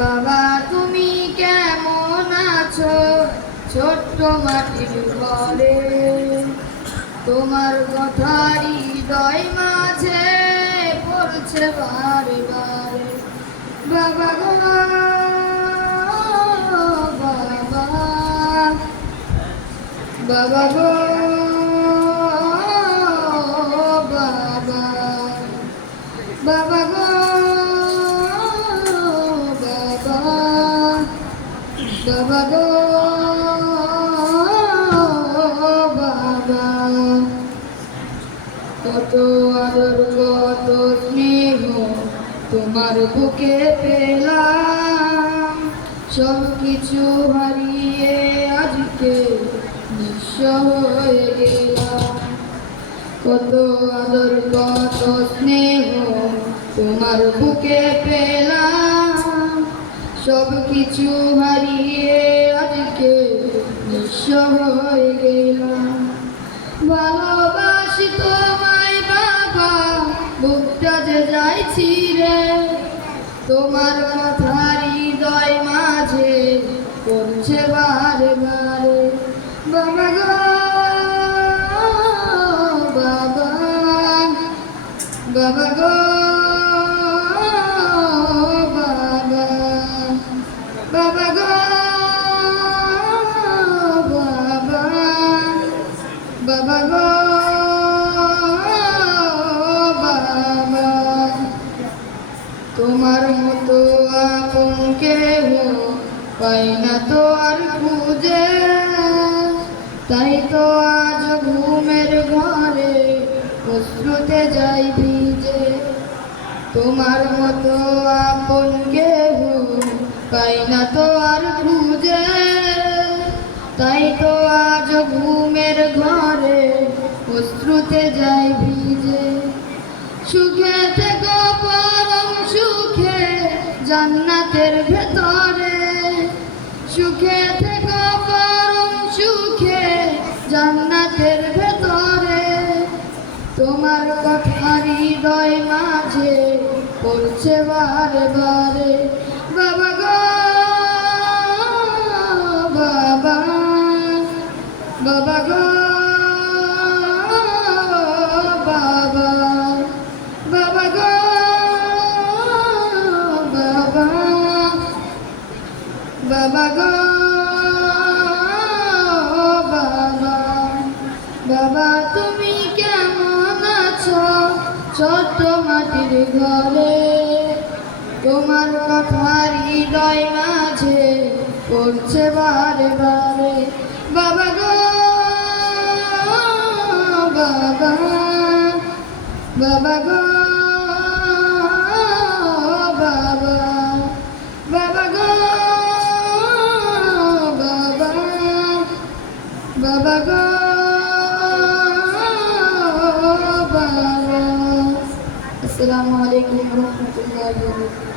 বাবা তুমি কেমন আছো ছোট্ট মাটির ঘরে, তোমার কথা হৃদয় মাঝে পড়ছে বারে বারে। বাবা গো বাবা, বাবা গো বাবা, বাবা গো বাবা গো বাবা। কত আদর কত স্নেহ তোমার বুকে পেলাম, সব কিছু হারিয়ে আজকে নিঃস্ব হয়ে গেলাম। কত আদর কত স্নেহ তোমার বুকে পেলাম, সব কিছু হারিয়ে আজকে নিঃস্ব হয়ে গেলাম। ভালোবাসি তোমায় বাবা, বুকটা যে যায় ছিঁড়ে, তোমার কথা হৃদয় মাঝে পড়ছে বারে বারে। বাবা গো বাবা, বাবা গো বাবা গো বাবা, বাবা গো বাবা। তোমার মতো আপন কেহ পাই না তো আর খুঁজে, তাই তো আজ ঘুমের ঘরে অশ্রুতে যাই ভিজে। তোমার মতো আপন কেহ পাই না তো আর খুঁজে, তাই তো আজ ঘুমের ঘরে অশ্রুতে যাই ভিজে। সুখে থেকো পরম সুখে জান্নাতের ভেতরে, সুখে থেকো পরম সুখে জান্নাতের ভেতরে, তোমার কথা হৃদয় মাঝে পড়ছে বারে বারে। বাবা গো বাবা, বাবা গো বাবা, বাবা গো বাবা, বাবা গো বাবা। বাবা তুমি কেমন আছো ছোট্ট মাটির ঘরে, তোমার কথা হৃদয় মাঝে পড়ছে বারে বারে। বাবা গো বাবা, বাবা গো বাবা, বাবা গো বাবা, বাবা গো বাবা। আসসালামু আলাইকুম ওয়া রাহমাতুল্লাহি ওয়া বারাকাতুহু।